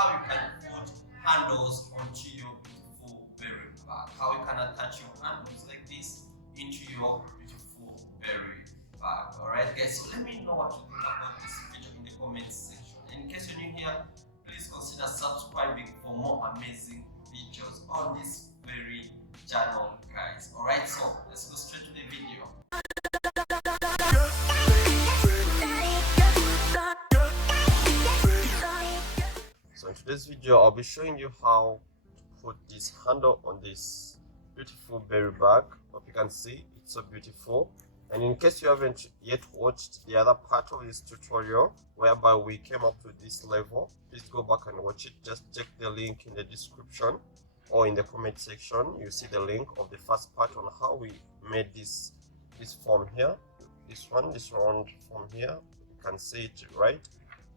how you can put handles onto your beautiful berry bag. How you can attach your handles like this into your beautiful berry bag. Alright guys, so let me know what you think about this video in the comments section. And in case you're new here, please consider subscribing for more amazing videos on this very channel guys. Alright, so let's go straight to the video. So in today's video, I'll be showing you how to put this handle on this beautiful berry bag. Hope you can see it's so beautiful. And in case you haven't yet watched the other part of this tutorial whereby we came up to this level, please go back and watch it. Just check the link in the description or in the comment section. You see the link of the first part on how we made this form here, this round form here. You can see it, right?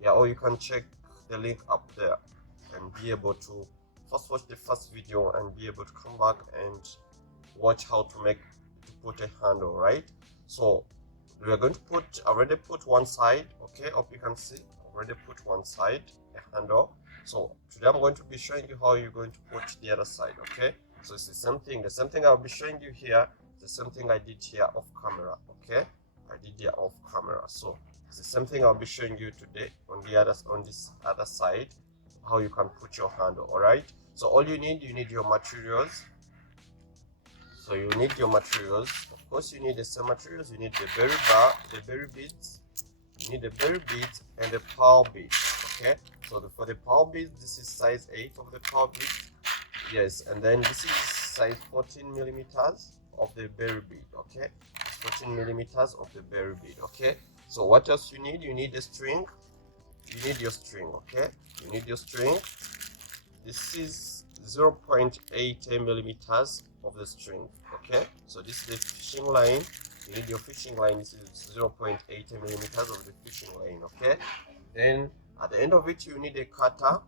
Yeah, or you can check the link up there and be able to first watch the first video and be able to come back and watch how to put a handle, right? So we are going to already put one side. Okay, hope you can see already put one side, a handle. So today I'm going to be showing you how you're going to put the other side. Okay, so it's the same thing I'll be showing you here, the same thing I did here off camera. Okay, I did here off camera. So it's the same thing I'll be showing you today on this other side, how you can put your handle. All right, so all you need your materials. So you need your materials. Of course, you need the same materials. You need the berry beads. You need the berry beads and the pearl beads. Okay, so for the pearl beads, this is size 8 of the pearl beads. Yes, and then this is size 14 millimeters of the berry bead. Okay, 14 millimeters of the berry bead. Okay, so what else you need? You need a string. You need your string. Okay, you need your string. This is 0.8 millimeters of the string. Okay, so this is the fishing line. You need your fishing line. This is 0.8 millimeters of the fishing line. Okay, then at the end of it, you need a cutter.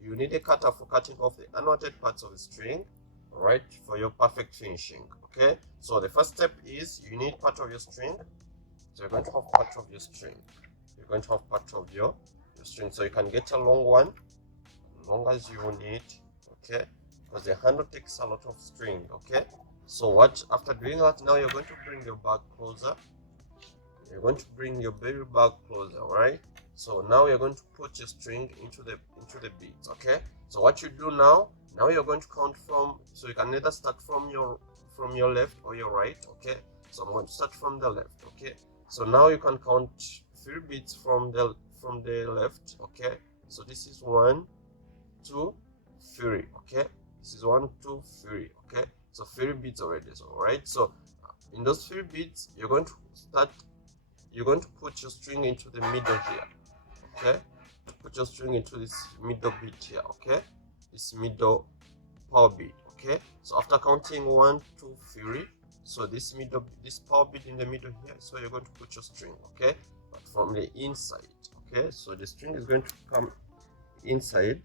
You need a cutter for cutting off the unwanted parts of the string, all right, for your perfect finishing. Okay, so the first step is you need part of your string. So you're going to have part of your string. You're going to have part of your string, so you can get a long one, as long as you need. Okay, because the handle takes a lot of string. Okay, so after doing that, now you're going to bring your bag closer. You're going to bring your berry bag closer, right? So now you're going to put your string into the beads. Okay, so what you do now you're going to count from, so you can either start from your left or your right. Okay, so I'm going to start from the left. Okay, so now you can count 3 beads from the left. Okay, so this is 1, 2, 3. Okay, this is 1, 2, 3. Okay, so 3 beads already. So right, so in those 3 beads you're going to put your string into the middle here. Okay, put your string into this middle bead here. Okay, this middle pearl bead. Okay, so after counting 1, 2, 3, so this pearl bead in the middle here, so you're going to put your string. Okay, but from the inside. Okay, so the string is going to come inside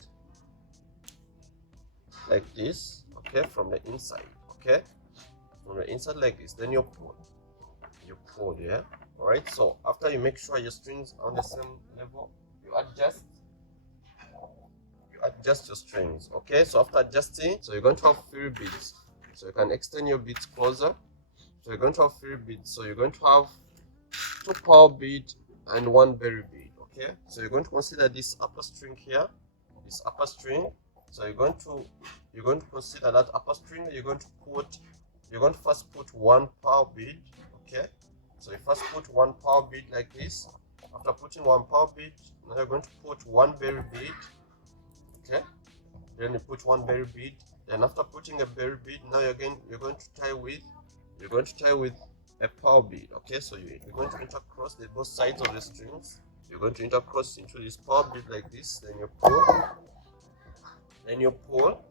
like this. Okay, from the inside. Okay, from the inside like this. Then you pull yeah. All right, so after you make sure your strings are on the same level, you adjust your strings. Okay, so after adjusting, so you're going to have 3 beads, so you can extend your beads closer. So you're going to have 3 beads, so you're going to have 2 pearl bead and 1 berry bead. Okay, so you're going to consider this upper string here, this upper string. So you're going to consider that upper string. You're going to first put 1 pearl bead. Okay, so you first put 1 pearl bead like this. After putting 1 pearl bead, now you're going to put 1 berry bead. Okay, then you put 1 berry bead. Then after putting a berry bead, now you're going to tie with a pearl bead. Okay, so you're going to intercross both sides of the strings. You're going to intercross into this pearl bead like this. Then you pull.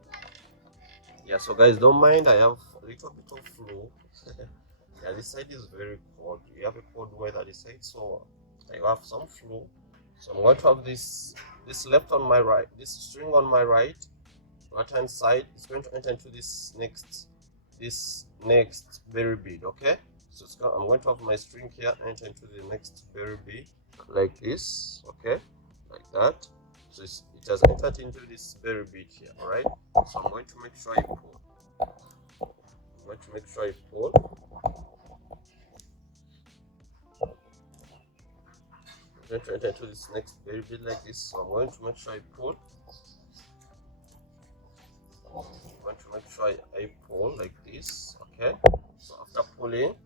Yeah, so guys, don't mind, I have a little bit of flu. Yeah, this side is very cold. We have a cold weather this side, so I have some flu. So I'm going to have this left on my right, this string on my right hand side is going to enter into this next berry bead. Okay, so I'm going to have my string here enter into the next berry bead like this. Okay, like that. So it has entered into this berry bead here. All right, so I'm going to make sure I pull. I'm going to make sure I pull. I'm going to enter into this next berry bead like this, so I'm going to make sure I pull. I'm going to make sure I pull like this. Okay, so after pulling,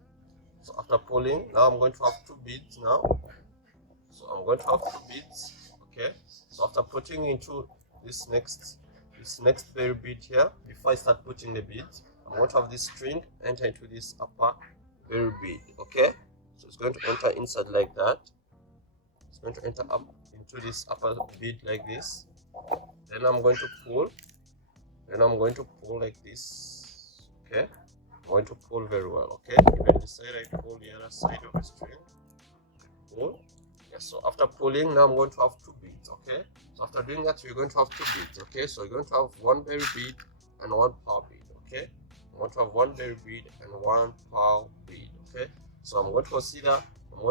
now I'm going to have 2 beads now. So I'm going to have 2 beads. Okay, so after putting into this next berry bead here, before I start putting the beads, I'm going to have this string enter into this upper berry bead. Okay, so it's going to enter inside like that. It's going to enter up into this upper bead like this. Then I'm going to pull. Then I'm going to pull like this. Okay, I'm going to pull very well. Okay, even the side I pull the other side of the string. Pull. Yes, so after pulling, now I'm going to have 2 beads. Okay, so after doing that, we're going to have 2 beads. Okay, so you're going to have 1 berry bead and 1 pearl bead. Okay, I'm going to have 1 berry bead and 1 pearl bead. Okay, so I'm going to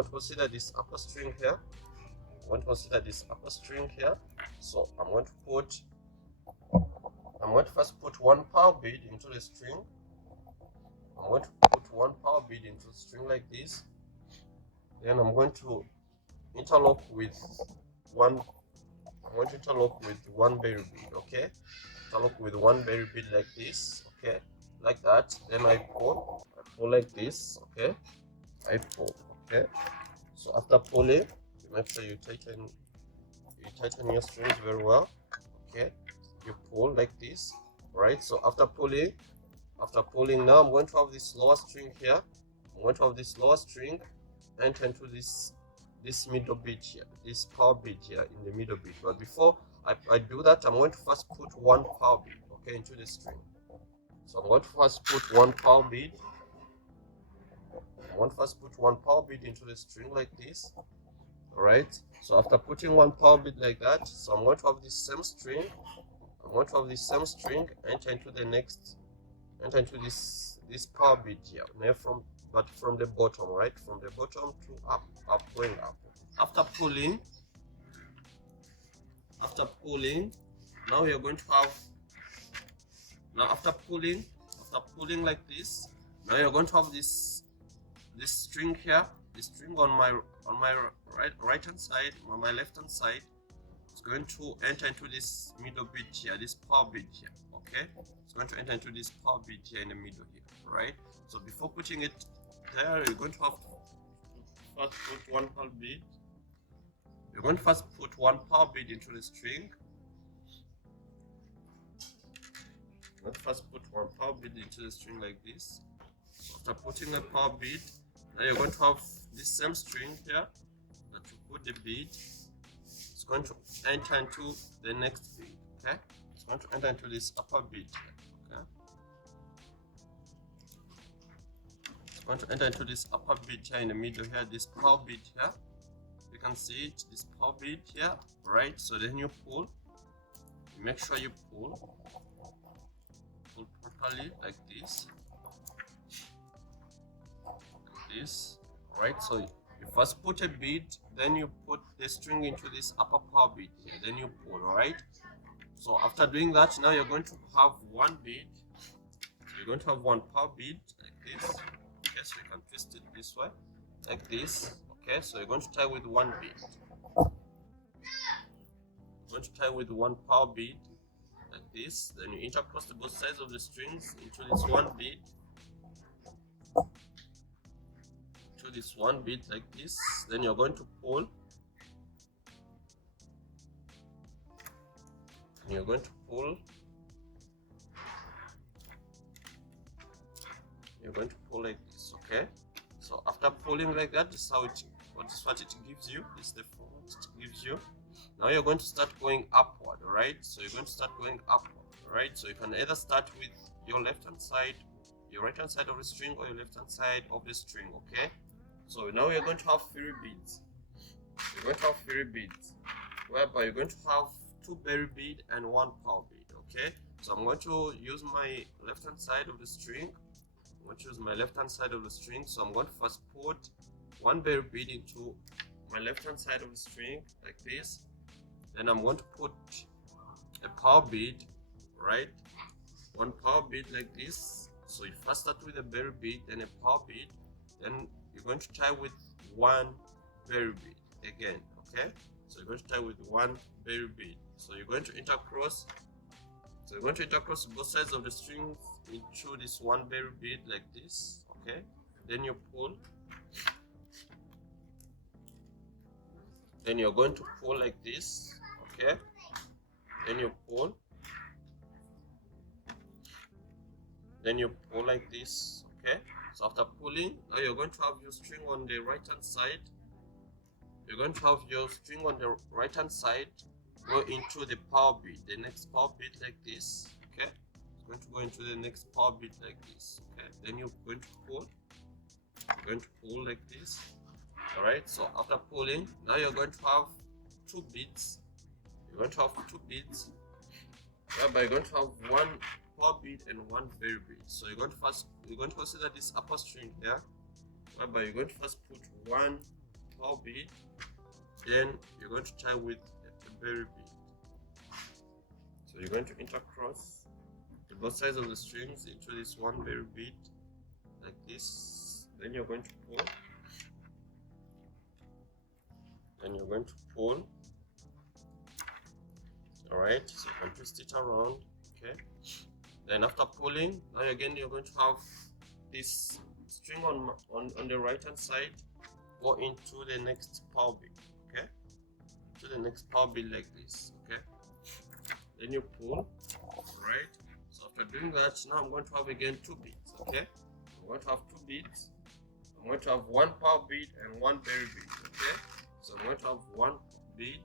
consider this upper string here. So I'm going to first put 1 pearl bead into the string. I'm going to put 1 pearl bead into the string like this. Then I'm going to interlock with one berry bead. Okay, interlock with 1 berry bead like this. Okay, like that. Then I pull like this. Okay, I pull. Okay, so after pulling, you make sure you tighten your strings very well. Okay, you pull like this. Right, so after pulling, now I'm going to have this lower string here. I'm going to have this lower string enter into this middle bead here, this pearl bead here in the middle bead. But before I do that, I'm going to first put 1 pearl bead, okay, into the string. So I'm going to first put 1 pearl bead. Into the string like this. All right, so after putting 1 pearl bead like that, so I'm going to have this same string. Enter into this pearl bead here, but from the bottom, right? From the bottom to up, going up. After pulling, now you're going to have, after pulling like this, now you're going to have this string here, this string on my right hand side, on my left hand side. It's going to enter into this middle bead here, this pearl bead here. Okay, it's going to enter into this pearl bead here in the middle here, right? So before putting it there, you're going to have to first put 1 pearl bead. You're going to first put 1 pearl bead into the string. You're going to first put 1 pearl bead into the string like this. After putting a pearl bead, now you're going to have this same string here that you put the bead. It's going to enter into the next bead. Okay, it's going to enter into this upper bead here. Okay, it's going to enter into this upper bead here in the middle here, this pearl bead here. You can see it, this pearl bead here, right? So then you pull. You make sure you pull properly like this. Right? So you first put a bead, then you put the string into this upper pearl bead here, then you pull. Right? So after doing that, now you're going to have 1 bead. So you're going to have 1 pearl bead like this. Okay, so you can twist it this way, like this. Okay, so you're going to tie with 1 bead. You're going to tie with 1 pearl bead like this. Then you intercross both sides of the strings into this 1 bead. This 1 bead like this. Then you're going to pull. And you're going to pull. You're going to pull like this. Okay. So after pulling like that, this is what it gives you. This is the form it gives you. Now you're going to start going upward. Right. So you're going to start going upward. Right. So you can either start with your left hand side, your right hand side of the string, or your left hand side of the string. Okay. So now you're going to have 3 beads. You're going to have 3 beads, whereby you're going to have 2 berry bead and 1 pearl bead. Okay, so I'm going to use my left hand side of the string. So I'm going to first put 1 berry bead into my left hand side of the string like this. Then I'm going to put a power bead, right? One power bead like this. So you first start with a berry bead, then a power bead, then you're going to tie with one berry bead again. Okay, so you're going to tie with one berry bead. So you're going to intercross. So you're going to intercross both sides of the strings into this one berry bead like this. Okay, then you pull. Then you're going to pull like this. Okay, then you pull. Then you pull like this. Okay, so after pulling, now you're going to have your string on the right hand side. You're going to have your string on the right hand side go into the power bead, the next power bead like this. Okay, it's going to go into the next power bead like this. Okay, then you're going to pull. You're going to pull like this. All right, so after pulling, now you're going to have two beads. You're going to have two beads, whereby you're going to have one power bead and one berry bead. So you're going to consider this upper string here, whereby you're going to first put one power bead, then you're going to tie with a berry bead. So you're going to intercross the both sides of the strings into this one berry bead like this. Then you're going to pull. Then you're going to pull. All right, so you can twist it around. Okay, then after pulling, now again you're going to have this string on the right hand side go into the next power bead. Okay, to the next power bead like this. Okay, then you pull. All right, so after doing that, now I'm going to have again two beads. Okay, I'm going to have two beads. I'm going to have one power bead and one berry bead. Okay, so I'm going to have one bead.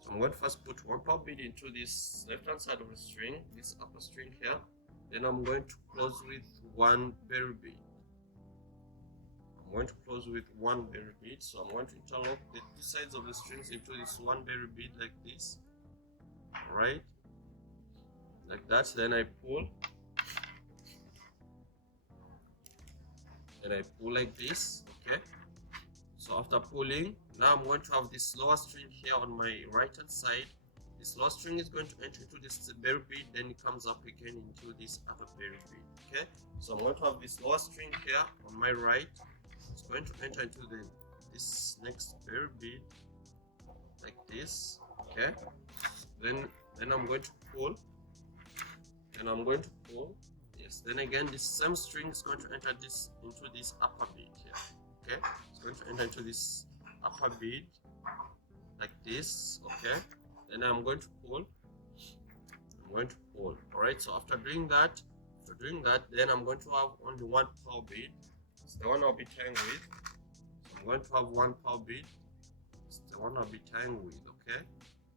So I'm going to first put one power bead into this left hand side of the string, this upper string here. Then I'm going to close with one berry bead. I'm going to close with one berry bead. So I'm going to interlock the two sides of the strings into this one berry bead like this. Alright, like that. Then I pull. Then I pull like this. Okay, so after pulling, now I'm going to have this lower string here on my right hand side. This lower string is going to enter into this berry bead, then it comes up again into this other berry bead. Okay, so I'm going to have this lower string here on my right. It's going to enter into this next berry bead like this. Okay, then I'm going to pull. Then I'm going to pull. Yes, then again this same string is going to enter into this upper bead here. Okay, it's going to enter into this upper bead like this. Okay, then I'm going to pull. I'm going to pull. All right, so after doing that, then I'm going to have only one power bead. It's the one I'll be tying with. So I'm going to have one power bead. It's the one I'll be tying with. Okay,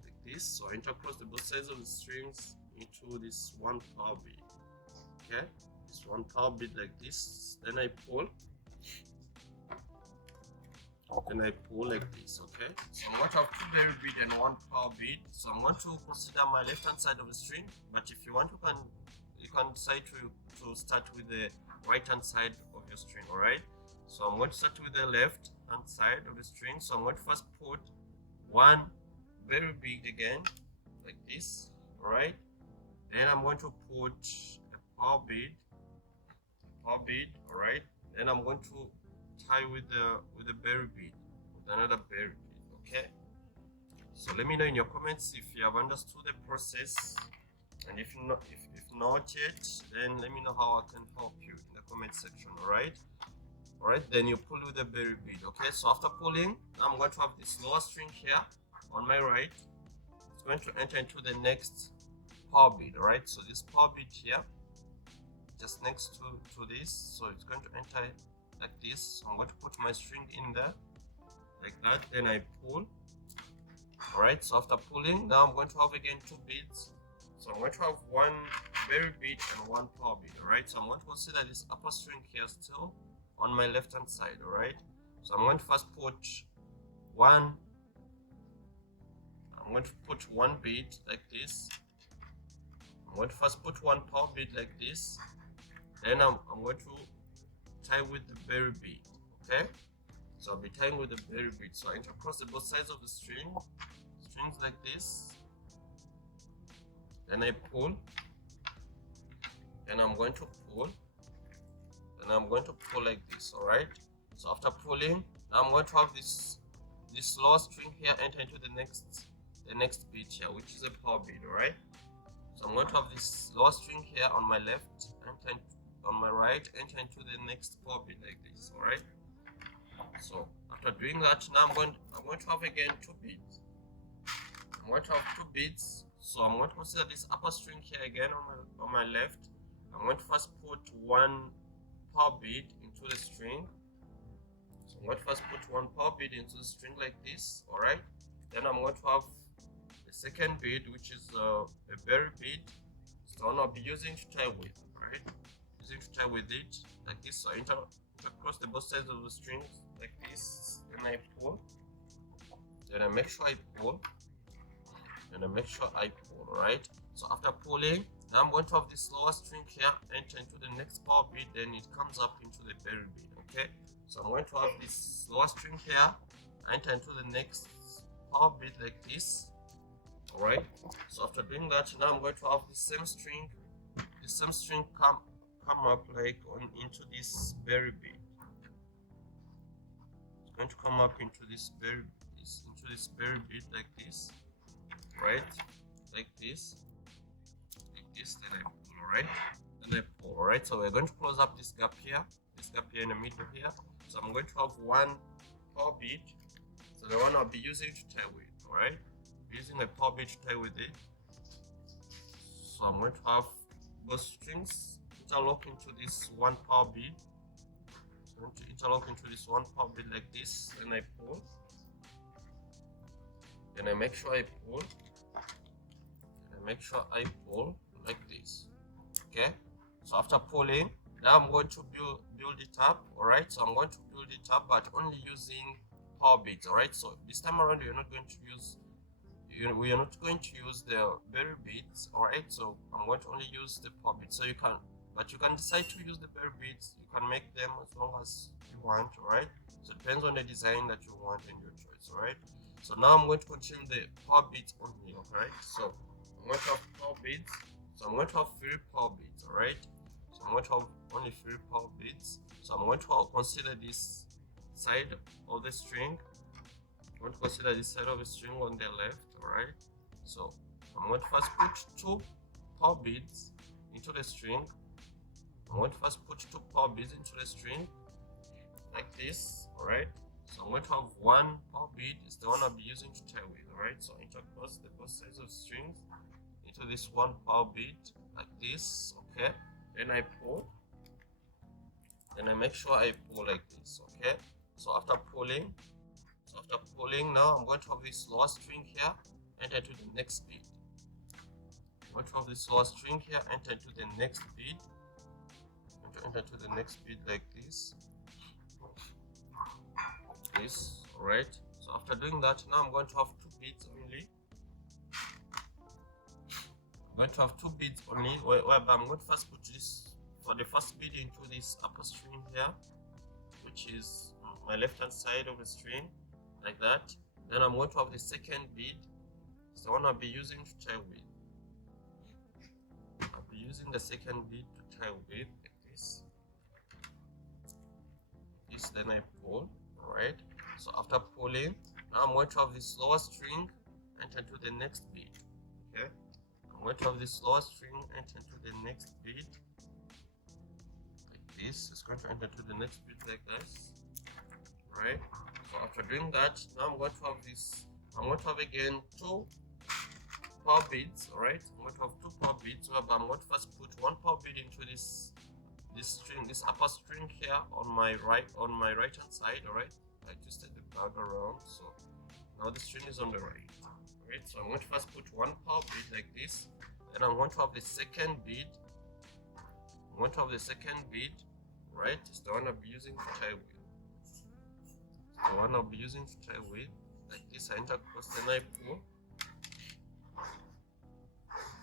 like this. So I intercross the both sides of the strings into this one power bead. Okay, this one power bead like this. Then I pull. Then I pull like this. Okay, so I'm going to have two berry bead and one power bead. So I'm going to consider my left hand side of the string, but if you want, you can decide to start with the right hand side of your string. All right, so I'm going to start with the left hand side of the string. So I'm going to first put one berry bead again like this. All right, then I'm going to put a power bead. All right, then I'm going to tie with the berry bead, with another berry bead. Okay, so let me know in your comments if you have understood the process, and if not yet, then let me know how I can help you in the comment section. All right, then you pull with the berry bead. Okay, so after pulling, I'm going to have this lower string here on my right. It's going to enter into the next power bead. All right, so this power bead here just next to this, so it's going to enter like this. So I'm going to put my string in there like that. Then I pull. All right, so after pulling, now I'm going to have again two beads. So I'm going to have one berry bead and one power bead. All right, so I'm going to consider this upper string here still on my left hand side. All right, so I'm going to first put one. I'm going to put one bead like this. I'm going to first put one power bead like this. Then I'm going to tie with the berry bead. Okay, So I'll be tying with the berry bead. So I intercross the both sides of the strings like this. Then I pull. Then I'm going to pull. Then I'm going to pull like this. All right. So after pulling, now I'm going to have this lower string here enter into the next bead here, which is a power bead. All right. So I'm going to have this lower string here on my left, enter on my right, enter into the next power bead like this. All right. So after doing that, now I'm going to have again two beads. I'm going to have two beads. So I'm going to consider this upper string here again on my left. I'm going to first put one power bead into the string. So I'm going to first put one power bead into the string like this. All right. Then I'm going to have the second bead, which is a berry bead. So I'll be using to tie with. All right. Using to tie with it like this. So across the both sides of the strings like this. Then I pull. Then I make sure I pull. Then I make sure I pull. All right. So after pulling, now I'm going to have this lower string here enter into the next power bead. Then it comes up into the berry bead. Okay. So I'm going to have this lower string here enter into the next power bead like this. All right. So after doing that, now I'm going to have the same string come up like into this berry bead. It's going to come up into this berry bead like this, right? Like this, then I pull. All right, then I pull. All right. So we're going to close up this gap here in the middle here. So I'm going to have one power bead. So the one I'll be using to tie with. All right, using a power bead to tie with it. So I'm going to have both strings interlock into this one power bead. So I'm going to interlock into this one power bead like this, and I pull. Then I make sure I pull. And I make sure I pull like this. Okay. So after pulling, now I'm going to build it up. All right. So I'm going to build it up, but only using power beads. All right. So this time around, we are not going to use the berry beads. All right. So I'm going to only use the power beads. So you can decide to use the berry beads. You can make them as long as you want. All right. So it depends on the design that you want and your choice. All right. So now I'm going to continue the power beads only. All right. So I'm going to have power beads. So I'm going to have 3 power beads. All right. So I'm going to have only 3 power beads. So I'm going to consider this side of the string. I'm going to consider this side of the string on the left. All right. So I'm going to first put 2 power beads into the string. I'm going to first put 2 power beads into the string like this. All right. So I'm going to have one power bead. It's the one I'll be using to tie with. All right. So I intercross the both sides of the strings into this one power bead like this. Okay. Then I pull. Then I make sure I pull like this. Okay. So after pulling, now I'm going to have this lower string here enter to the next bead. I'm going to have this lower string here enter to the next bead. I'm going to enter to the next bead like this. All right. So after doing that, now I'm going to have 2 beads only. I'm going to have 2 beads only, whereby I'm going to first put this for the first bead into this upper string here, which is my left hand side of the string, like that. Then I'm going to have the second bead. It's the one I'll be using to tie with. I'll be using the second bead to tie with like this. Then I pull. All right. So after pulling, now I'm going to have this lower string enter to the next bead. Okay. I'm going to have this lower string enter to the next bead like this. It's going to enter to the next bead like this. All right. So after doing that, now I'm going to have this. I'm going to have again 2 power beads. All right. I'm going to have 2 power beads. Whereby I'm going to first put one power bead into this string, this upper string here on my right hand side. All right. I twisted the bag around, so now the string is on the right. Right. So I'm going to first put one power bead like this. Then I'm going to have the second bead. I'm going to have the second bead. Right. It's the one I'll be using to tie with. The one I'll be using to tie with like this. I intercross, then I pull.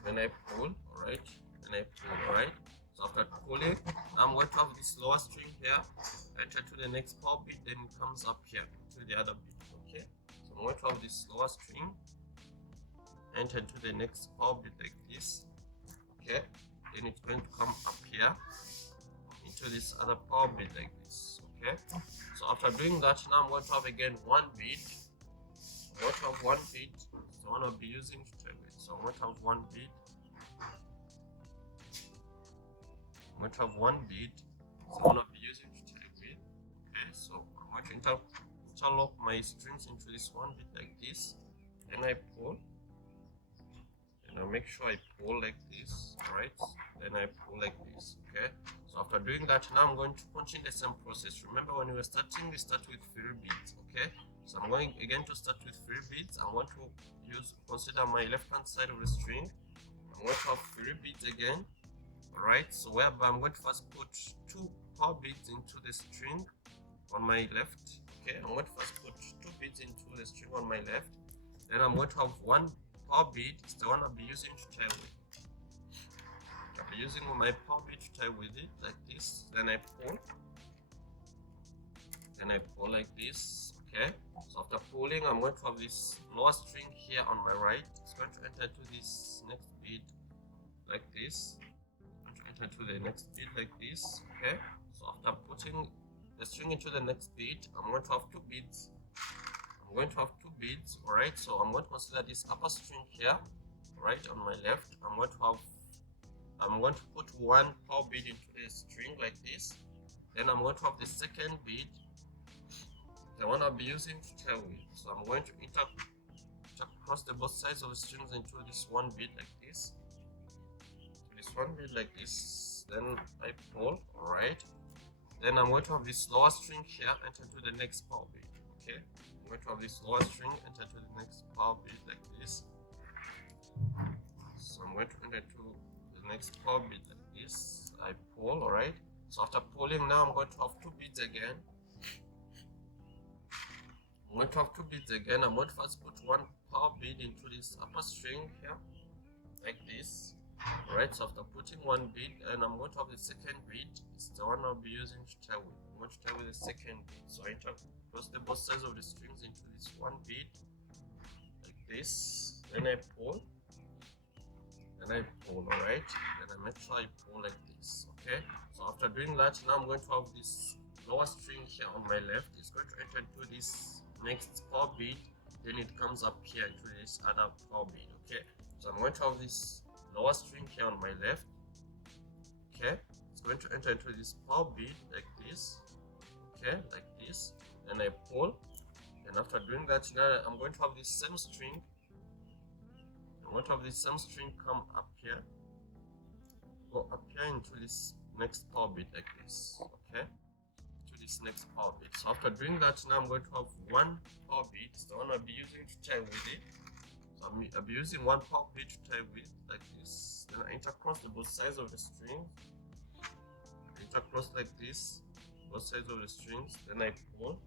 Then I pull. All right. Then I pull. All right. So after pulling, I'm going to have this lower string here, enter to the next power bead, then it comes up here to the other bead. Okay, so I'm going to have this lower string, enter to the next power bead like this. Okay, then it's going to come up here into this other power bead like this. Okay, so after doing that, now I'm going to have again one bead. I'm going to have one bead, so I'm going to be using to tell it. So I'm going to have one bead. I'm going to have one bead, so I'm going to be using to tell it. Okay, so I'm going to interlock my strings into this one bead like this. Then I pull. And I'll make sure I pull like this, alright? Then I pull like this, okay? So after doing that, now I'm going to continue the same process. Remember when we were starting, we start with 3 beads, okay? So I'm going again to start with 3 beads. I want to consider my left hand side of the string. I'm going to have 3 beads again, alright? So whereby I'm going to first put 2 power beads into the string on my left, okay? I'm going to first put 2 beads into the string on my left. Then I'm going to have 1 power bead, is the one I'll be using to tie with. I'll be using my power bead to tie with it like this. Then I pull. Then I pull like this. Okay. So after pulling, I'm going to have this lower string here on my right. It's going to enter to this next bead like this. I'm going to enter to the next bead like this. Okay. So after putting the string into the next bead, I'm going to have 2 beads. I'm going to have 2 beads, alright? So I'm going to consider this upper string here, right on my left. I'm going to put 1 power bead into the string like this. Then I'm going to have the second bead, the one I'll be using to tie with. So I'm going to intercross the both sides of the strings into this one bead like this. This one bead like this. Then I pull, alright? Then I'm going to have this lower string here enter to the next power bead. Okay, I'm going to have this lower string enter to the next power bead like this. So I'm going to enter to the next power bead like this. I pull, alright. So after pulling, now I'm going to have 2 beads again. I'm going to have 2 beads again. I'm going to first put 1 power bead into this upper string here, like this. Alright, so after putting 1 bead, and I'm going to have the second bead. It's the one I'll be using to tie with. I'm going to tie with the second bead. So I intercross the both sides of the strings into this one bead, like this. Then I pull. Then I pull, alright. Then I make sure I pull like this. Okay. So after doing that, now I'm going to have this lower string here on my left. It's going to enter into this next power bead. Then it comes up here into this other power bead. Okay. So I'm going to have this lower string here on my left. Okay, it's going to enter into this power bead like this. Okay, like this. Then I pull, and after doing that, now I'm going to have this same string. I'm going to have this same string come up here, go up here into this next power bead like this. Okay, to this next power bead. So after doing that, now I'm going to have 1 power bead. It's the one I'll be using to tie with it. So I'll be using 1 power bead to tie with like this. Then I intercross the both sides of the string. Intercross like this, both sides of the strings. Then I pull.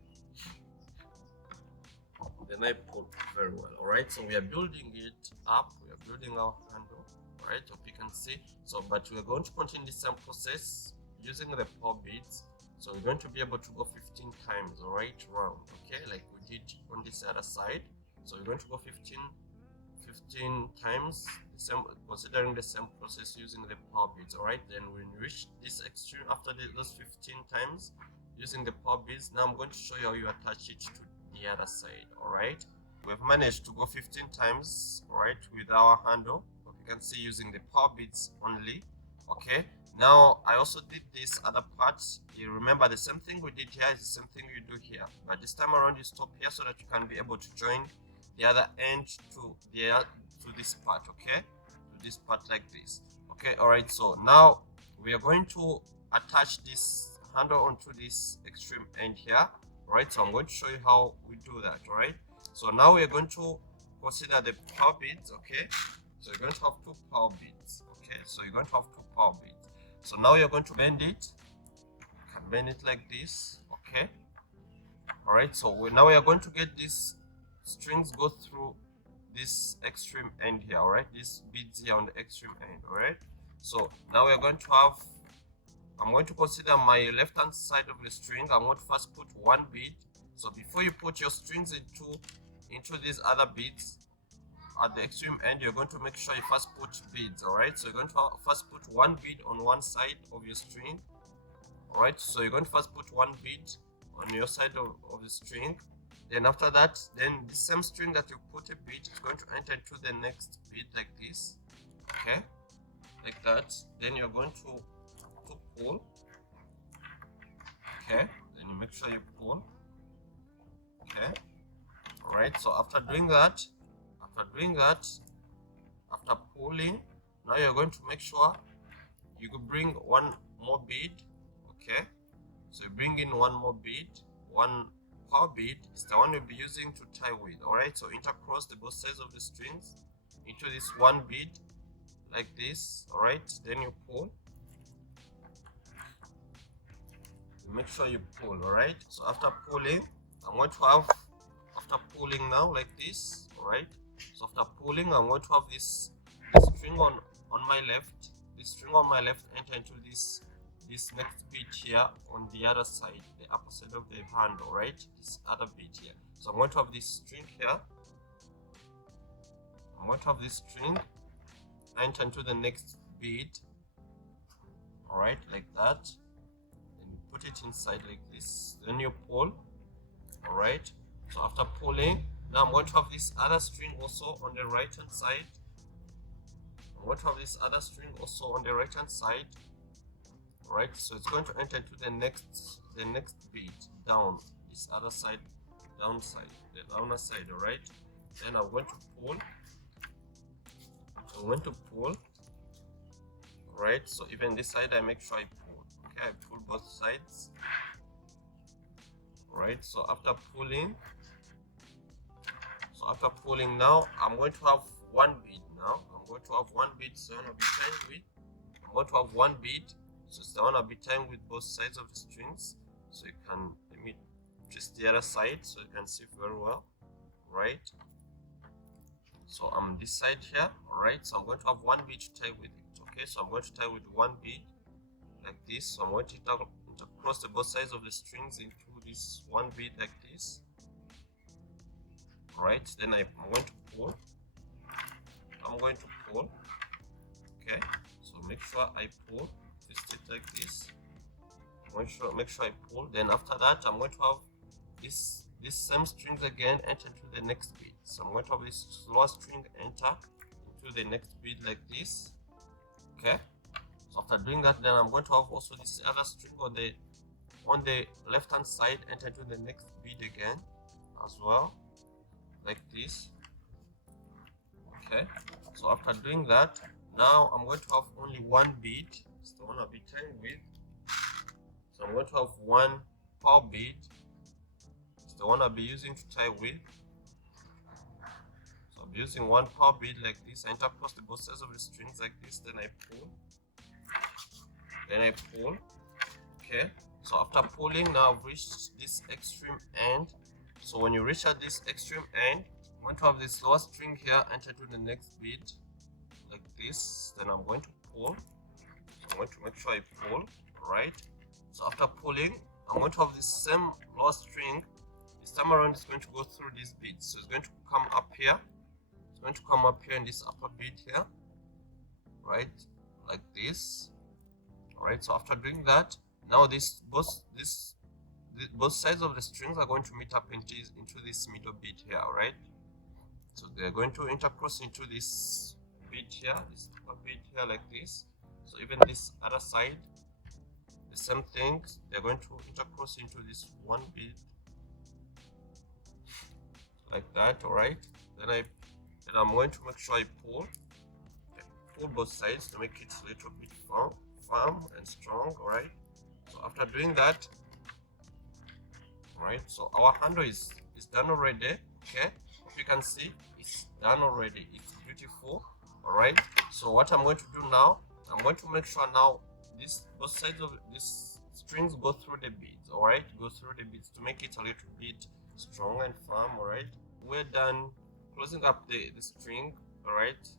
Then I pull very well. Alright, so we are building it up. We are building our handle. Alright, hope you can see. So, but we are going to continue the same process using the power beads. So we're going to be able to go 15 times, alright, round. Okay, like we did on this other side. So we're going to go 15 times, considering the same process using the power beads. Alright, then when we reach this extreme after those 15 times using the power beads, now I'm going to show you how you attach it to the other side. Alright, we've managed to go 15 times, alright, with our handle. But you can see using the power beads only. Okay, now I also did this other part. You remember the same thing we did here is the same thing you do here, but this time around you stop here so that you can be able to join the other end to this part. Okay, to this part like this. Okay, alright, so now we are going to attach this handle onto this extreme end here. Alright, so I'm going to show you how we do that. Alright, so now we are going to consider the power beads. Okay, so you're going to have 2 power beads. Okay, so you're going to have 2 power beads. So now you're going to bend it. You can bend it like this. Okay, alright, so now we are going to get these strings go through this extreme end here. Alright, these beads here on the extreme end. Alright, so now we are going to have I'm going to consider my left hand side of the string. I'm going to first put one bead. So before you put your strings into these other beads at the extreme end, you're going to make sure you first put beads. All right, so you're going to first put one bead on one side of your string. All right, so you're going to first put one bead on your side of the string. Then after that, then the same string that you put a bead is going to enter into the next bead like this. Okay, like that. Then you're going to pull. Okay, then you make sure you pull. Okay, all right. So after doing that, after pulling, now you're going to make sure you could bring one more bead. Okay, so you bring in one more bead. One power bead is the one you'll be using to tie with. All right, so intercross the both sides of the strings into this one bead like this. All right, then you pull. Make sure you pull. All right, so after pulling, I'm going to have, after pulling now like this. All right, so after pulling, I'm going to have this string on my left. This string on my left enter into this next bead here on the other side, the upper side of the hand. All right, this other bead here. So I'm going to have this string here. I'm going to have this string enter into the next bead. All right, like that. Then you put it inside like this. Then you pull. All right. So after pulling, now I'm going to have this other string also on the right hand side. I'm going to have this other string also on the right hand side. All right, so it's going to enter into the next bead down this other side, the downer side. All right, then I'm going to pull. All right, so even this side I make sure I pull. Okay, I pull both sides. All right, so after pulling, now I'm going to have one bead. Now I'm going to have one bead, so I'm going to be tying with. I'm going to have one bead. So it's the one I'll be tying with both sides of the strings. So you can, let me twist the other side so you can see very well. Right. So I'm this side here. Alright, so I'm going to have one bead to tie with it. Okay, so I'm going to tie with one bead like this. So I'm going to intercross the both sides of the strings into this one bead like this. Alright, then I'm going to pull. Okay, so make sure I pull. Twist it like this. Make sure I pull. Then after that, I'm going to have this same strings again enter into the next bead. So I'm going to have this lower string enter into the next bead like this. Okay. So after doing that, then I'm going to have also this other string on the left hand side enter into the next bead again as well, like this. Okay. So after doing that, now I'm going to have only one bead. It's the one I'll be tying with. So I'm going to have one power bead. It's the one I'll be using to tie with. So I'm using one power bead like this. I intercross the both sides of the strings like this. Then I pull. Okay. So after pulling, now I've reached this extreme end. So when you reach at this extreme end, I'm going to have this lower string here enter to the next bead like this. Then I'm going to pull. I'm going to make sure I pull. Right. So after pulling, I'm going to have this same lower string. This time around, it's going to go through these beads. So it's going to come up here. It's going to come up here in this upper bead here. Right, like this. Alright, so after doing that, now both sides of the strings are going to meet up into this middle bead here. Alright, so they're going to intercross into this bead here, this upper bead here like this. So even this other side, the same thing, they're going to intercross into this one bead like that. Alright, then I'm going to make sure I pull both sides to make it a little bit firm and strong. Alright, so after doing that, alright, so our handle is done already. Okay, if you can see, it's done already. It's beautiful. Alright, so what I'm going to do now, I'm going to make sure now both sides of this strings go through the beads. Alright, go through the beads to make it a little bit strong and firm. Alright, we're done closing up the string, alright,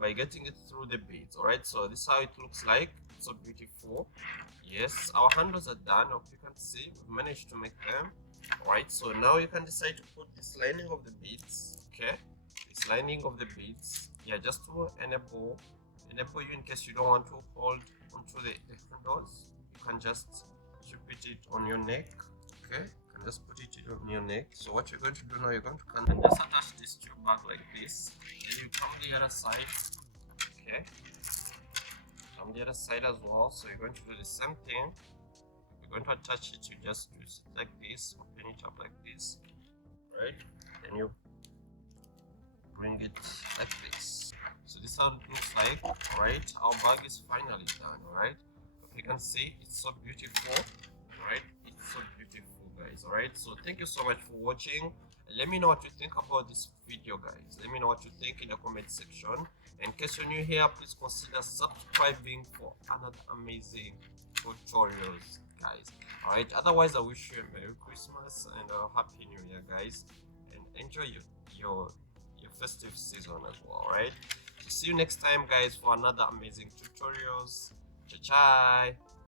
by getting it through the beads. Alright, so this is how it looks like. It's so beautiful. Yes, our handles are done. Hope you can see we've managed to make them. Alright, so now you can decide to put this lining of the beads. Okay, this lining of the beads. Yeah, just to enable you in case you don't want to hold onto the handles. You can just keep it on your neck. Okay, you can just put it on your neck. So what you're going to do now, you're going to just attach this to your bag like this. Then you come the other side. Okay, from the other side as well. So you're going to do the same thing. You're going to attach it. You just do it like this, open it up like this, right? Then you bring it like this. So this is how it looks like. Alright, our bag is finally done. Alright, you can see it's so beautiful. Alright, it's so beautiful, guys. Alright, so thank you so much for watching. Let me know what you think about this video, guys. Let me know what you think in the comment section. In case you're new here, please consider subscribing for another amazing tutorials, guys. Alright, otherwise I wish you a Merry Christmas and a Happy New Year, guys, and enjoy your festive season as well. Alright, so see you next time, guys, for another amazing tutorials. Ciao, ciao.